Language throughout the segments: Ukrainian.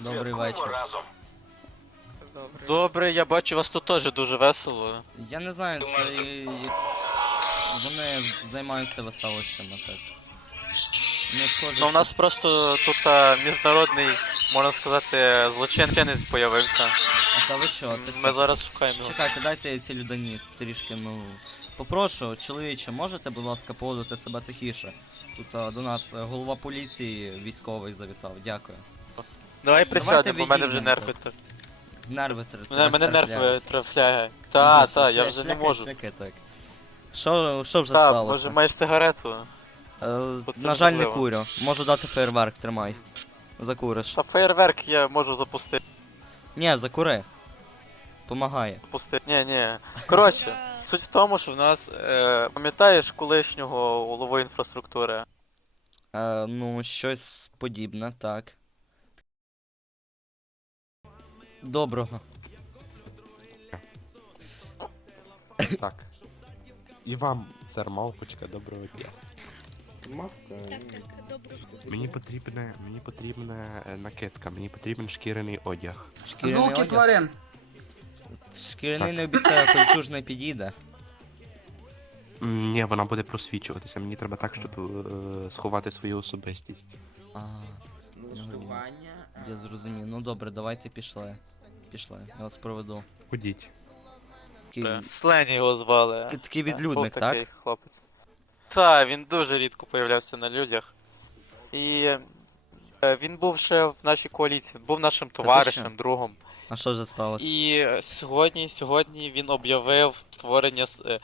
Добрий вечір. разом. Добре. Добре, я бачу вас тут теж дуже весело. Я не знаю, це. Вони займаються веселощами, так. Не схоже. Ну, у нас просто тут а, міжнародний, можна сказати, злочинець появився. А та ви що? Це Ми хто? зараз шукаємо. його. Чекайте, дайте цій людині трішки, ну. Попрошу, чоловіче, можете, будь ласка, поводити себе тихіше. Тут а, до нас е, голова поліції військовий завітав, дякую. Давай присядемо, бо в мене вже нерви. тр- Нерви тр- Мене, мене нерви трафляє. Та, Ну, та, я вже не можу. так. Що, що вже Та, сталося? може маєш сигарету? Е, на жаль, не курю. Можу дати фейерверк, тримай. Закуриш. Та фейерверк я можу запустити. Ні, закури. Помагає. Запустити. Ні, ні. Коротше, суть в тому, що в нас, е, пам'ятаєш колишнього голову інфраструктури? Е, ну, щось подібне, так. Доброго. Так. І вам, сер Мавпочка, доброго дня. Так, так, добре. Мені потрібна, мені потрібна е, накидка, мені потрібен шкіряний одяг. Шкіряний Звуки одяг. тварин. Шкіряний не обіцяє, кольчуж не підійде. М, Ні, вона буде просвічуватися. Мені треба так, щоб е, сховати свою особистість. А, Листування. Я зрозумів. Ну добре, давайте пішли. Пішли, я вас проведу. Ходіть. Такий, Слені його звали. такий- Був відлюдник, такий так? хлопець. Та, він дуже рідко появлявся на людях. І е, він був ще в нашій коаліції, був нашим що? товаришем, другом. А що вже сталося? І е, сьогодні, сьогодні він об'явив створення с- е,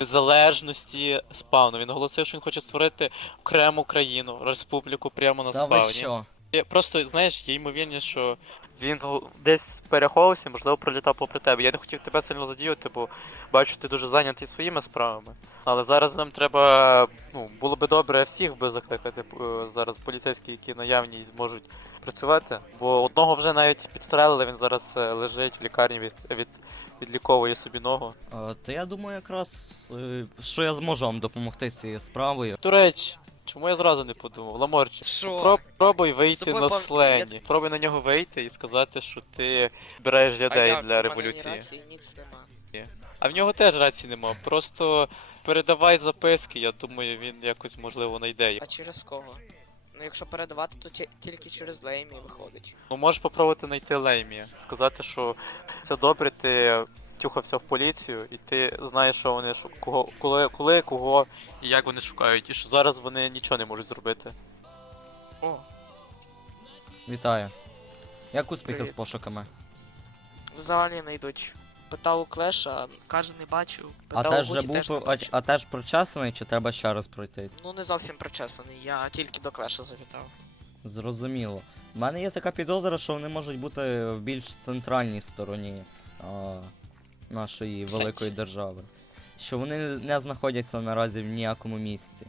незалежності спавну. Він оголосив, що він хоче створити окрему країну, республіку прямо на Та ви спавні. що? Я Просто, знаєш, є ймовірність, що він десь переховувався, можливо, пролітав попри тебе. Я не хотів тебе сильно задіяти, бо бачу, ти дуже зайнятий своїми справами. Але зараз нам треба, ну, було би добре всіх би закликати е, зараз поліцейські, які наявні зможуть працювати. Бо одного вже навіть підстрелили, він зараз е, лежить в лікарні від, від відліковує собі ногу. Та я думаю, якраз, е, що я зможу вам допомогти з цією справою. До речі, чому я зразу не подумав? Ламорче, Що? Проб, пробуй вийти на Слені. Пробуй на нього вийти і сказати, що ти збираєш людей як? У для мене революції. рації, ніц нема. А в нього теж рації нема. Просто передавай записки, я думаю, він якось можливо знайде їх. А через кого? Ну якщо передавати, то ті- тільки через Леймі виходить. Ну можеш попробувати знайти Леймія. Сказати, що все добре, ти втюхався в поліцію, і ти знаєш, що вони шу- кого, коли, коли, кого і як вони шукають, і що зараз вони нічого не можуть зробити. О, Вітаю. Як успіхи з пошуками? взагалі не йдуть. Питав у Клеша, каже, не бачу. А Питав у теж вже був теж не а, бачу. а теж прочесаний, чи треба ще раз пройти? Ну не зовсім причесаний, я тільки до Клеша завітав. Зрозуміло. У мене є така підозра, що вони можуть бути в більш центральній стороні а, нашої великої держави. Що вони не знаходяться наразі в ніякому місці.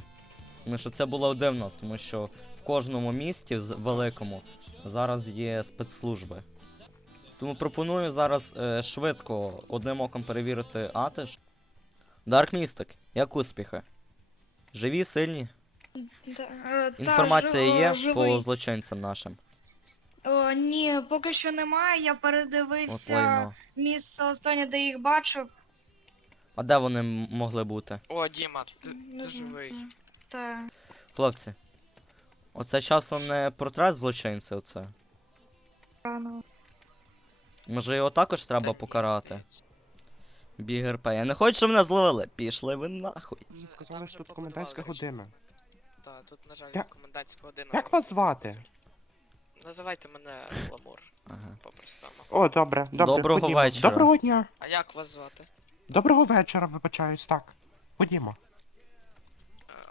Тому що це було дивно, тому що в кожному місті з- великому зараз є спецслужби. Тому пропоную зараз е, швидко одним оком перевірити Атиш. Дарк Містик, як успіхи? Живі, сильні? е, Інформація є по злочинцям нашим. О, ні, поки що немає. Я От передивився лайно. місце останнє, де їх бачив. А де вони м- могли бути? О, Діма, ти, Не ти знаю. живий. Так. Хлопці. Оце часом не портрет злочинця, оце. Рано. Може його також треба покарати? здається. Бігерп. Я не хочу, щоб мене зловили. Пішли ви нахуй. Мені сказали, що тут комендантська година. Та, тут, на жаль, Як- комендантська година. Як вас звати? Називайте мене Ламур, Ага. по-простому. О, добре, добре. Доброго ходімо. вечора. Доброго дня. А як вас звати? Доброго вечора, вибачаюсь, так. Ходімо.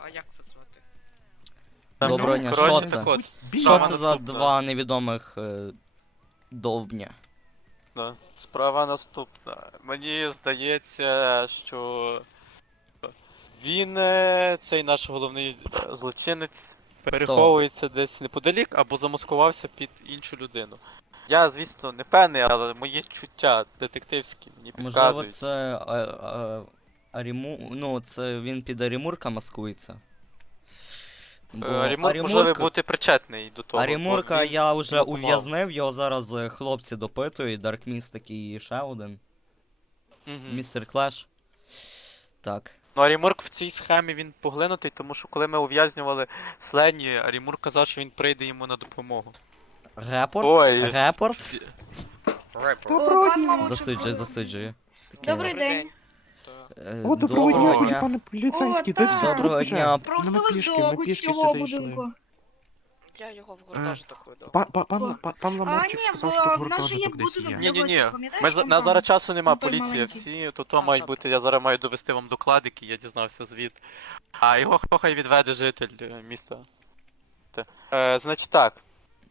А як вас звати? Доброго дня, коротше, що це? так от, Що Що справа це за наступна. два невідомих е, довбня? Да. Справа наступна. Мені здається, що він, е, цей наш головний е, злочинець, переховується десь неподалік або замаскувався під іншу людину. Я, звісно, не впевнений, але мої чуття детективські мені Можливо, це а, а, Аріму... Ну, це він під Арімурка маскується. Бо Арімурк можливий бути причетний до того. Арімурка він я вже ув'язнив, його зараз е, хлопці допитують, Mystic і ще один. Містер Клеш. Так. Ну, а Рімурк в цій схемі він поглинутий, тому що коли ми ув'язнювали Слені, Рімурк казав, що він прийде йому на допомогу. Репорт? Ой. Репорт? О, пан Засиджує, засиджує. Таке. Добрий день. Е, О, доброго дня, пане поліцейський, О, так. все Доброго дня. Просто ви з цього будинку. Я його в гуртожиток видав. Па- па- Пан, пан, пан А, ні, сказав, в, що тут в нас же є гуртожиток десь будинок є. для Ні-ні-ні, пам'ятаєш, Ми за- там на там? зараз часу нема, Ну, той поліція маленький. всі, то то мають так. бути, я зараз маю довести вам докладики, я дізнався звіт. А його хто хай відведе житель е, міста. Те. Е, значить так.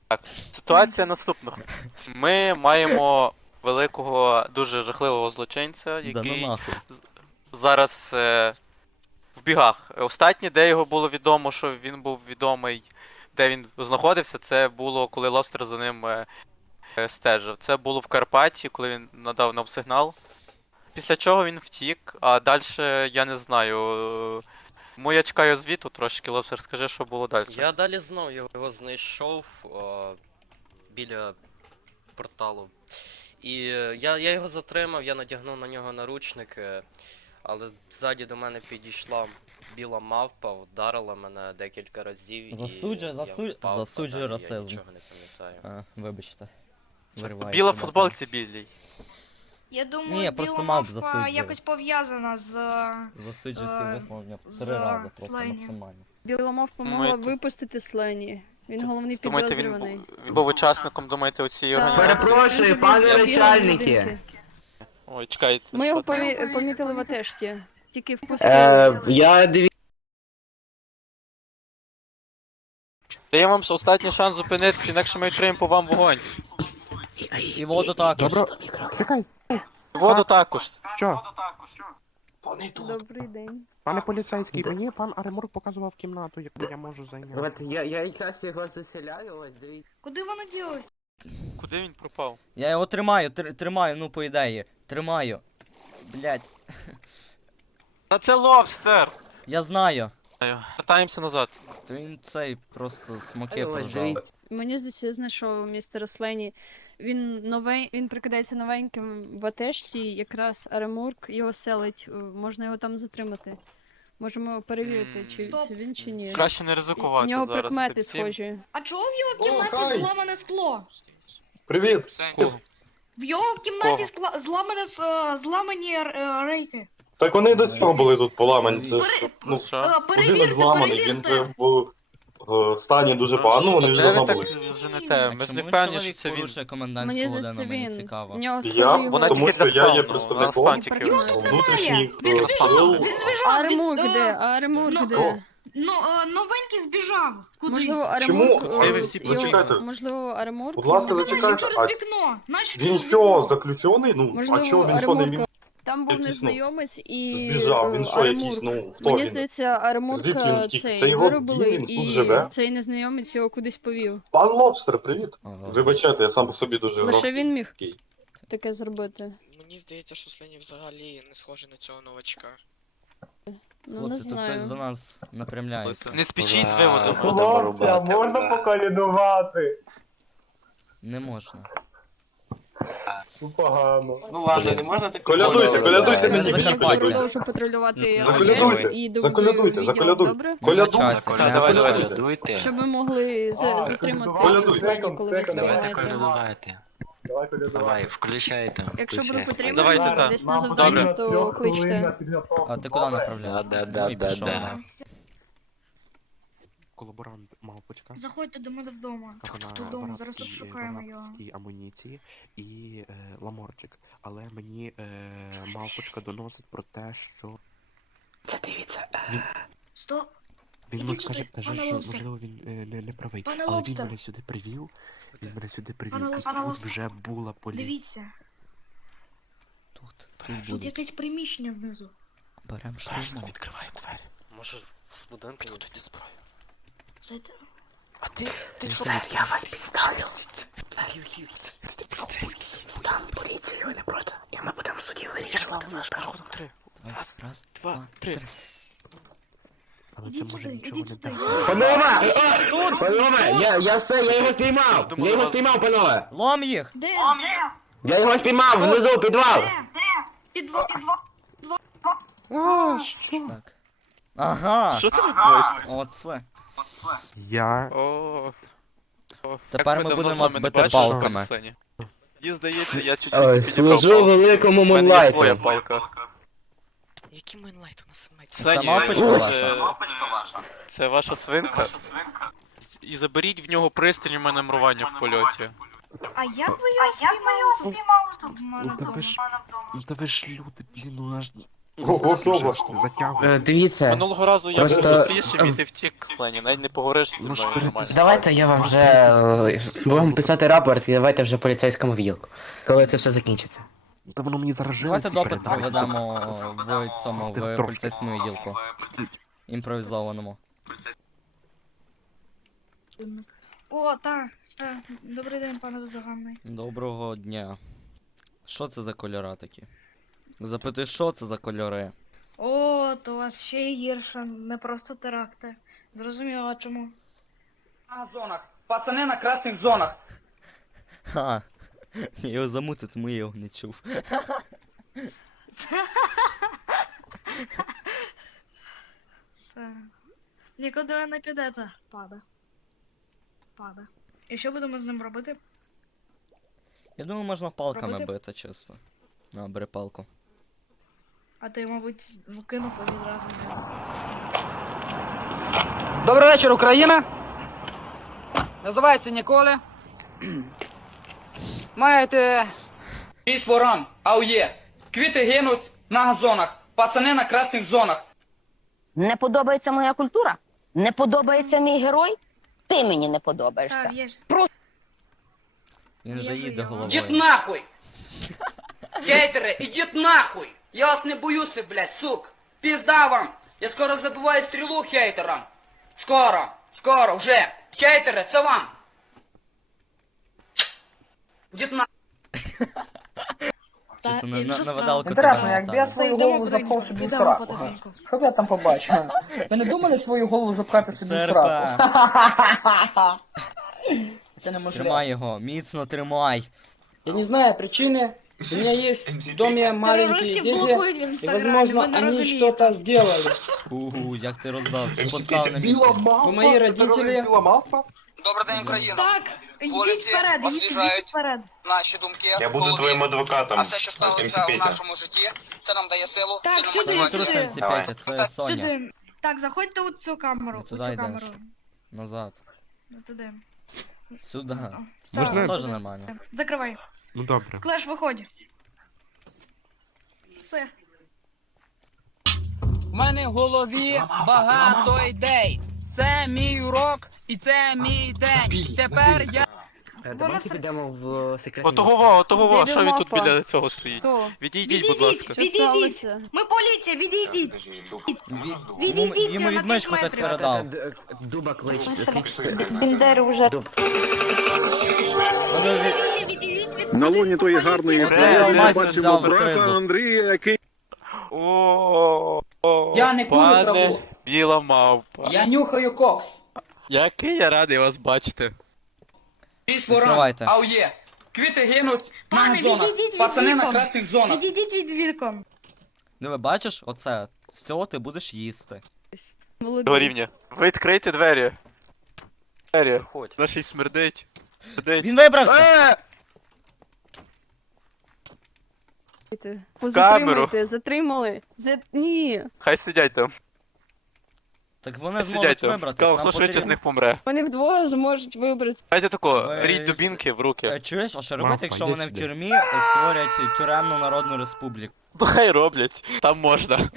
Так, ситуація наступна. Ми маємо великого, дуже жахливого злочинця, Да ну який нахуй. зараз е, в бігах. Останнє, де його було відомо, що він був відомий, де він знаходився, це було, коли Лобстер за ним е, е, стежив. Це було в Карпаті, коли він надав нам сигнал. Після чого він втік, а далі я не знаю. Е, Тому я чекаю звіту трошки, Лобстер, скажи, що було далі. Я далі знов його знайшов о, біля порталу. І е, я, я його затримав, я надягнув на нього наручники, але ззаді до мене підійшла біла мавпа, вдарила мене декілька разів. і Засуджую- я впав, засуджую а далі расизм. Я нічого не пам'ятаю. А, вибачте. Виривається Біла на футболці білій. Я думаю, Ні, просто біла мав мавпа засуджую. якось пов'язана з... е, Засиджує Е, свій висловлення за три рази, просто Слайні. максимально. Біломов Думаєте- помогла випустити Слені. Він головний Думаєте, він, підозрюваний. він був учасником, думаєте, у цій Так. організації? Перепрошую, пане бігав начальники. Ой, чекайте. Ми що його там? помі- помітили в Атешті. Тільки впустили. Е, я дивіться. Даємо вам останній шанс зупинитися, інакше ми відкриємо по вам вогонь. І воду також. Добро... Чекай, Воду також. що? Добрий день. Пане поліцейський, мені пан Аремурк показував кімнату, яку я можу зайняти. От я, я якраз його заселяю, ось дивіться. Куди воно ділось? Куди він пропав? Я його тримаю, тр- тримаю, ну по ідеї. Тримаю. Блять, Та це лобстер! я знаю. Вертаємося назад. То він цей просто смоки прожав. Мені здається, я знайшов містера Слені. Він новий, він прикидається новеньким в Атешті, якраз Аремурк його селить. е, Можна його там затримати. Можемо перевірити, чи Стоп. це він чи ні. Краще не ризикувати. У нього зараз. прикмети всім. схожі. А чого в його кімнаті зламане скло? Привіт! Кого? В його кімнаті Кого? скла... зламане, с- е, зламані е, рейки. Так вони і до цього були тут поламані. Це ж, ну, Що? Будинок Перевірте, зламаний, він перевірте. же в е, стані дуже погано, вони ж Де ви були. женете? А Ми ж не впевнені, що це він. порушує Мені здається, годину, мені він. цікаво. Нього Я? Вона Тому тільки для що я є спавну, представником. Його тут Внутрішніх Він е, сил. він збіжав, він, Аремурк е, де? Аремурк ну, де? Ну, е, новенький збіжав. Кудись. Можливо, Чому? Аремурк... Де ви всі почекайте? Можливо, Аремурк... Будь ласка, зачекайте. Він через а- вікно. Нащо Він через що, вікно? заключений? Ну, а Можливо, чого він що не Аремурка... Там був якийсь, ну, незнайомець і збіжав? е, Він що, якийсь, ну, хто Мені він? здається, Звідки він втік? цей Це його виробили, дім, він тут і живе? цей незнайомець його кудись повів. Пан Лобстер, привіт! Ага. Вибачайте, я сам по собі дуже Лише громкий. він міг Окей. таке зробити. Мені здається, що Слені взагалі не схожий на цього новачка. Ну, не Хлопці, тут хтось до знаю. нас напрямляється. Не спішіть з виводом. Хлопця, можна покалідувати? Не можна. Ну погано. Ну ладно, не можна так. Колядуйте, колядуйте мені, мені Закарпаття. колядуйте. Продовжу патрулювати Заколядуйте, Атеш і до заколядуйте, відділу, заколядуйте. добре? Колядуйте, Давай, давай, колядуйте. Щоб ми могли за- затримати Колядуйте. Коли ви Давайте спіймаєте. Давайте, Давай колядувати. давай, включайте. Якщо буде включайте. потрібно Давайте, так. десь на завданні, то кличте. А ти куди направляєш? Да, да, да, Ну і да, пішов. да. Колаборант мавпочка. Заходьте до мене вдома. Вона Додому, в зараз розшукаємо його. амуніції і е, ламорчик. Але мені е, мавпочка доносить про те, що Це дивіться. Стоп. він Ідіть мені сюди, каже, каже, пане що Лобстер. можливо він е, не, не правий. Пане Але він Лобстер. мене сюди привів. Він мене сюди привів. Пане Лобстер. тут вже була поліція. Дивіться, Тут, тут тут якесь приміщення знизу. Берем штурмом. відкриваємо двері. Може, з будинку зброю. Зайде. А ти, ти що? Я вас підставив. Там поліція, ви не проти. І ми будемо в суді вирішувати ваш Рахунок три. Раз, раз, Два, три. Але це може нічого не дати. Панове! Панове! Я, я все, я його спіймав! Я його спіймав, панове! Лом їх! Де? Я його спіймав, внизу, підвал! Підвал, підвал. А, що? Так. Ага! Що це відбувається? Оце. Я... О, Тепер як ми давно будемо з вами не збити бачились, палками. пані Сені. Мені здається, я чуть-чуть Ой, не підібрав служу палку. великому У мене є своя мунлайту. палка. Який мейнлайт у нас самець? Це Сені, мавпочка це- ваша? Це ваша свинка? І заберіть в нього пристрій маневрування в польоті. А як ви його спіймали? спіймали тут? в мене Ну, та вдома, ви ж- в мене вдома. Ну та ви ж люди, блін, ну аж... Е, Дивіться, Минулого разу я Просто- був тупішим і ти втік, Слені, навіть не поговориш зі мною нормально. давайте я вам вже е, будемо писати рапорт і давайте вже поліцейському відділку, коли це все закінчиться. Та воно мені зараз Давайте жилиці допит передали. проведемо в цьому в поліцейському відділку. Імпровізованому. О, так. так. Добрий день, пане бездоганний. Доброго дня. Що це за кольора такі? Запитуй, що це за кольори? О, то у вас ще й гірше, не просто теракти. Зрозуміло, чому. На зонах. Пацани на красних зонах. Ха. Я його замутив, тому я його не чув. Це... Нікуди ви не підете, пане. Пане. І що будемо з ним робити? Я думаю, можна палками Робити? бити чисто. На, бери палку. А ти, мабуть, вкинув відразу. Добрий вечір, Україна. Не здавайте ніколи. Маєте шість ворам, аує. Квіти гинуть на газонах. Пацани на красних зонах. Не подобається моя культура? Не подобається мій герой? Ти мені не подобаєшся. Так, є ж. Він же їде головою. Ідіть нахуй! Хейтери, ідіть нахуй! Я вас не боюся, блядь, сук! Пізда вам! Я скоро забиваю стрілу хейтерам! Скоро! Скоро, вже! Хейтери, це вам! Чисто на, і на, на стало. видалку Інтересно, тебе якби я свою голову запхав собі в сраку. потихеньку. Щоб я там побачив? Ви не думали свою голову запхати собі в сраку? РП. Це неможливо. Тримай його, міцно тримай. Я не знаю причины. У меня есть в доме маленькие дети, и, возможно, они что-то сделали. Угу, як ти роздав. Ти поставив на місці. Вы мои родители. Добрий день, Україна. Так, йдіть вперед, йдіть, вважають. йдіть вперед. Наші думки. Я буду твоїм адвокатом. А все, що сталося в нашому житті, це нам дає силу, Так, сюди, сюди. Петя, це Соня. Сюди. Так, заходьте у цю камеру. Не У туди йдеш. камеру. Назад. Ну, Туди. Сюди. Можна- Можна? Теж нормально. Закривай. Ну добре. Клеш, виходь. Все. В мене в голові багато ідей. Це мій урок і це мій день. Тепер я. Давайте підемо в секретний... Отого, отого, що він тут біля цього стоїть? Хто? Відійдіть, будь ласка. Що Відійдіть. сталося? Ми поліція, відійдіть. Відійдіть йому на відмичку хтось метрів. передав. Дуба клич. Біндер уже. Дуб. Вони від На луні тої гарної ми Алмаз бачимо взяв. Андрія, який О, Я не курю пане траву. біла мавпа. Я нюхаю кокс. Який я радий вас бачити. Шість Відкривайте. Аує. Квіти гинуть на Пане, відійдіть від Пацани на вікон. красних зонах. Відійдіть від вікон. Диви, бачиш, оце. З цього ти будеш їсти. До Молодець. рівня. Ви відкрийте двері. Двері. Нашій смердить. Смердить. Він вибрався! Затримайте, затримали. За... Ні. Хай сидять там. Так вони зможуть Сидять там. вибратися. Сказав, нам хто швидше з потрібно- них помре. Вони вдвоє зможуть вибратися. Дайте тако, Ви ріть дубінки в руки. Е, Чуєш, а що робити, Мавпа, якщо йди вони в сюди. тюрмі е, створять тюремну народну республіку? Ну хай роблять. Там можна.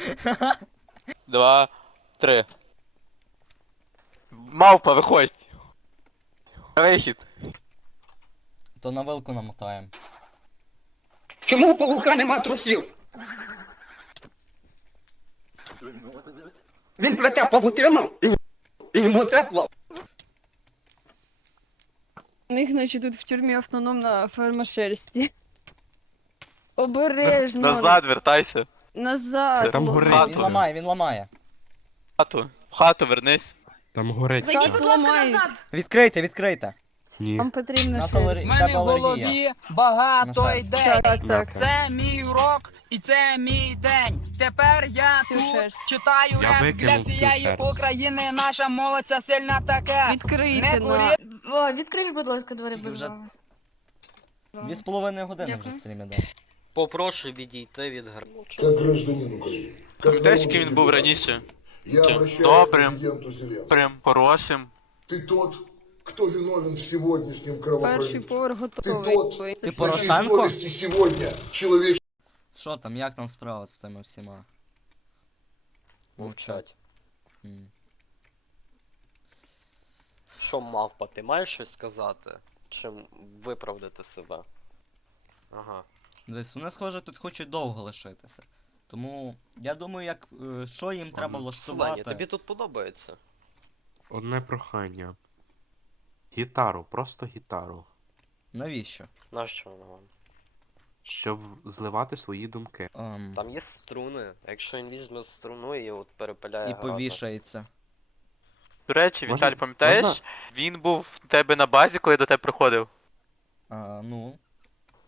Два, три. Мавпа, виходь. Вихід. То на вилку намотаємо. Чому у павука нема трусів? Він плете павутину і, і йому тепло. У них, значить, тут в тюрмі автономна ферма шерсті. Обережно. Назад вертайся. Назад. Там горить. Він Хату. ламає, він ламає. Хату. В хату вернись. Там горить. Зайдіть, будь ласка, назад. Відкрийте, відкрийте. Ні. Вам потрібно Нас це. алер... в тебе алергія. багато На шерсть. Так, так, так. Це мій урок і це мій день. Тепер я Всю шерсть. читаю Я реп викинув для всю всієї шерсть. України. Наша молодь ця сильна така. Відкрийте Не на. О, відкрий, будь ласка, двері Скільки без вже? вами. Дві з половиною години Дякую. вже стрім іде. Попрошу відійти від гри. Как гражданин Украины. Пам'ятаєш, яким він був раніше? Я Чем? обращаюсь Добрым. к президенту Зеленскому. Прям хорошим. Ты тот, кто виновен в сегодняшнем Перший кровопролитии. поверх тот. готовий. Ти По Порошенко? совести сегодня человек Що там, як там справа з цими всіма? Мовчать. М. Що мавпа, ти маєш щось сказати? Чим виправдати себе? Ага. Десь вони, схоже, тут хочуть довго лишитися. Тому я думаю, як е, що їм треба Слані, влаштувати. тобі тут подобається? Одне прохання. Гітару, просто гітару. Навіщо? Нащо воно вам? Щоб зливати свої думки. Ем, Там є струни. а Якщо він візьме струну і от перепиляє і грати. повішається. До речі, Можна- Віталь, пам'ятаєш? можна? Він був в тебе на базі, коли до тебе приходив. А, ну.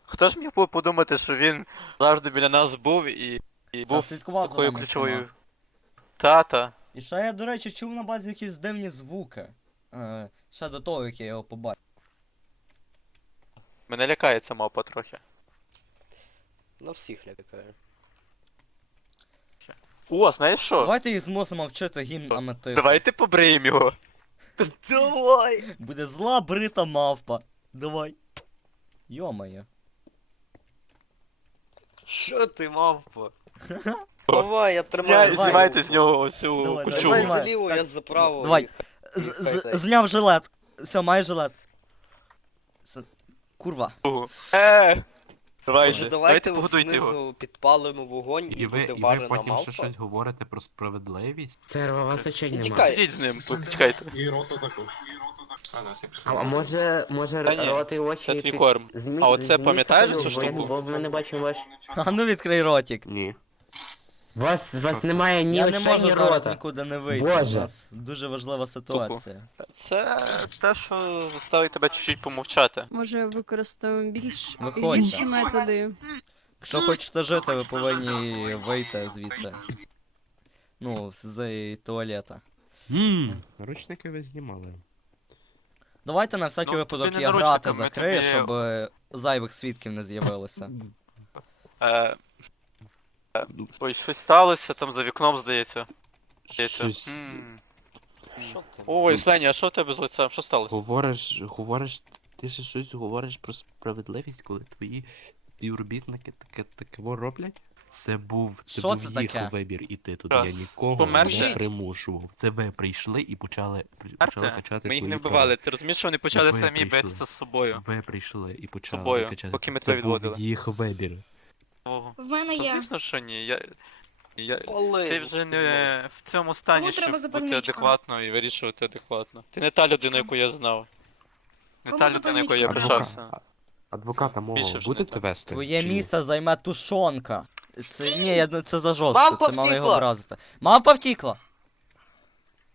Хто ж міг би подумати, що він завжди біля нас був і, і Та був слідкував за такою нами ключовою. всіма. Та-та. І ще я, до речі, чув на базі якісь дивні звуки. Е, ще до того, як я його побачив. Мене лякає ця мапа трохи. На всіх лякає. О, знаєш що? Давайте їх змусимо вчити гімн аметисту. Давайте побриємо його. Давай! Буде зла брита мавпа. Давай. Йомає. Що ти, мавпа? Давай, я Зня... тримаю. Давай. Знімайте з нього ось цю Давай, кучу. давай. Давай зліво, я заправу. давай. їх. З, Їх з, хай-хай. зняв жилет. Все, має жилет. С- Курва. Е! Давайте, Може, давайте давайте погодуйте його. знизу підпалимо вогонь і, І ви, буде і ви варена потім ще мавпа. щось говорите про справедливість. Це вас очей немає. Тікай. Сидіть з ним, почекайте. А, а може, може Та ні, рот і очі... це твій під- корм. А оце змінити пам'ятаєш цю штуку? Бо ми не бачимо ваш... А ну відкрий ротик. Ні. Вас, вас немає ні я очей, не можу ні зараз рота. нікуди не вийти. Боже. У нас дуже важлива ситуація. Це те, що заставить тебе чуть-чуть помовчати. Може використаємо більш інші методи. Якщо хочете жити, ви повинні вийти звідси. Ну, з туалета. Ммм, наручники ви знімали. Давайте на всякий Ну, випадок тобі не я грати закрию, тобі- щоб е, зайвих свідків не з'явилося. Е... Ой, щось сталося там за вікном, здається. Здається. Щось- М. Що ти? Ой, Сленя, а що в тебе з лицем? Що сталося? Говориш, говориш, ти ще щось говориш про справедливість, коли твої співробітники таке таке роблять? Це був це Що був це їх таке? вибір іти туди. Раз. Я нікого Померші? не примушував. Це ви прийшли і почали, при- почали Арте, качати ми їх свої не вбивали. Ти розумієш, що вони почали Ви самі прийшли. битися з собою. Ви прийшли і почали Тобою, качати. поки ми це тебе був їх вибір. Ого. В мене Та є. звісно, що ні. Я... Я... Ти вже не в цьому стані, Кому треба щоб бути запальничка? адекватно і вирішувати адекватно. Ти не та людина, яку я знав. Не Кому та людина, якою я запальничка? пишався. Адвока... Адвоката мого Більше вже не будете так. вести? Твоє чи ні? місце займе тушонка. Це ні, я, ну, це за жорстко, Мавпа це мало його втікла! образити. Мавпа втікла!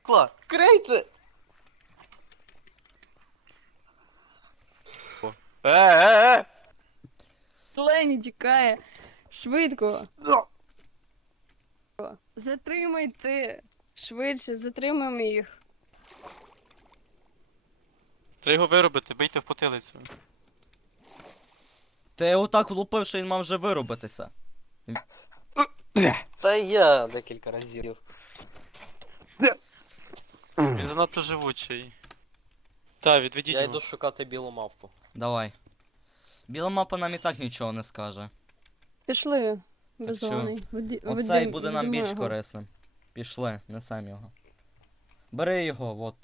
Кла, крийте! Е, е, е! Лені тікає. Швидко. Затримайте. Швидше, затримаємо їх. Треба його виробити, бийте в потилицю. Ти його так влупив, що він мав вже виробитися. Та я декілька разів. Він занадто живучий. Та, відведіть Я його. йду шукати білу мавпу. Давай. Біла мапа нам і так нічого не скаже. Пішли. Веди- Оцей буде нам більш його. корисним. Пішли, несем його. Бери його, от.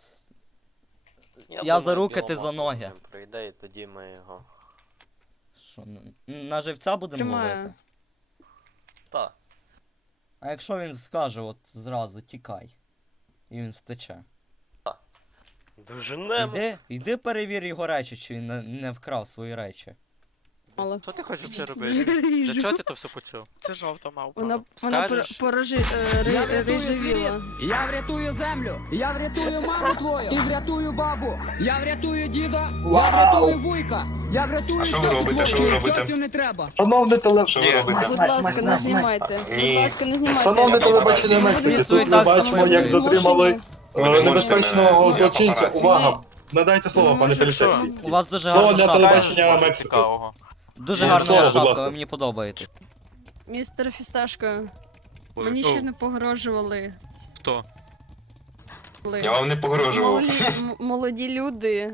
Я за руки, ти за ноги. Прийде і тоді ми його. Що, на живця будемо ловити? Та. А якщо він скаже, от зразу тікай. І він втече. Дуже небо. Йди, йди перевір його речі, чи він не, не вкрав свої речі. Мало. Що ти хочеш це робити? Для чого ти то все почув? Це жовта мавпа. Вона, вона Скажеш? порожи, е, ри- е, рижевіла. Я врятую землю, я врятую маму твою, і врятую бабу, я врятую діда, я врятую вуйка, я врятую що ви робите? Що ви робите? не треба. Шановне теле... Що ви робите? Будь ласка, не знімайте. Будь ласка, не знімайте. Шановне телебачення Ми тут ми бачимо, як затримали Ви е, можете небезпечного мене- злочинця. папараці. Увага! Надайте слово, пане Що? поліцейський. У вас дуже Слово гарна для шапка. телебачення Мексики. цікавого. Дуже Ну, гарна будь шапка, ласка. ви мені подобаєтесь. Містер Фісташко, Ой, мені ще не погрожували. Хто? Коли Я вам не погрожував. молоді, м- молоді люди.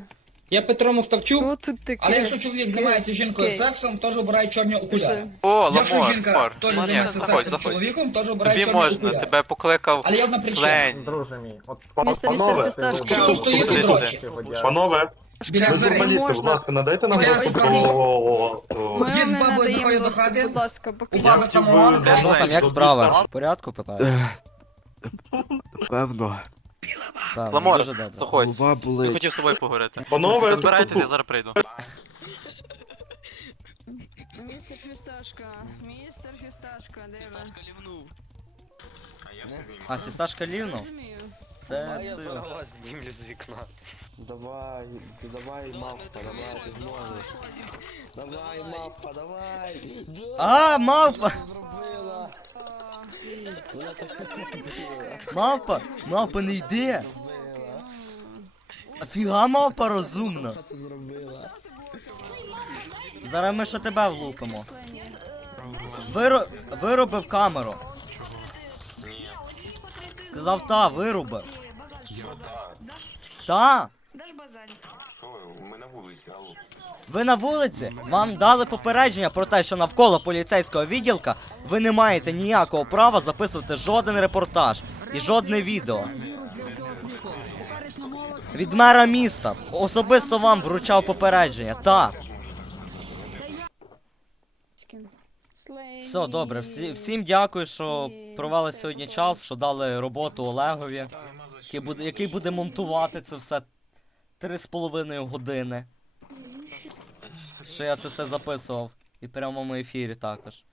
Я Петро Мостовчук, Що тут таке? але якщо чоловік займається жінкою Окей. сексом, теж обирає чорні окуляри. О, Якщо Ламор, жінка Ламор. теж Ні, займається заходь, сексом з заходь. чоловіком, теж обирає Тобі чорні можна, окуляри. тебе покликав Але я одна причина. Слень. Друже мій, от Містер панове, Фісташко. Що стоїть дрочі? панове, Біля ви дверей. журналісти, будь можна. ласка, надайте нам Моя доступ до... Ми Дід з не бабою надаємо заходять до доступ, хати. будь ласка, У я баби там як справи? В порядку питаю? Певно. Так, Ламор, дуже добре. заходь. Голова Я болить. хотів з тобою поговорити. Панове, Розбирайтеся, я зараз прийду. Містер Фісташко, містер Фісташко, де ви? А, фісташка лівно? Розумію. Це це. знімлю з вікна. Давай, давай, мавпа, давай, ти зможеш. Давай, мавпа, давай. А, мавпа! Зробила. Вона так зробила. Мавпа! Мавпа не йде! Фіга мавпа розумна. Що ти зробила? Зараз ми ще тебе влупимо. Виро... Виробив камеру. Сказав та, вирубив. Та! Що ви? Ми на вулиці, алло. Ви на вулиці? Вам дали попередження про те, що навколо поліцейського відділка ви не маєте ніякого права записувати жоден репортаж і жодне відео. Від мера міста особисто вам вручав попередження. Так. Все, добре. Всі, всім дякую, що провели сьогодні час, що дали роботу Олегові, який буде, який буде монтувати це все три з половиною години. Що я це все записував. І в прямому ефірі також.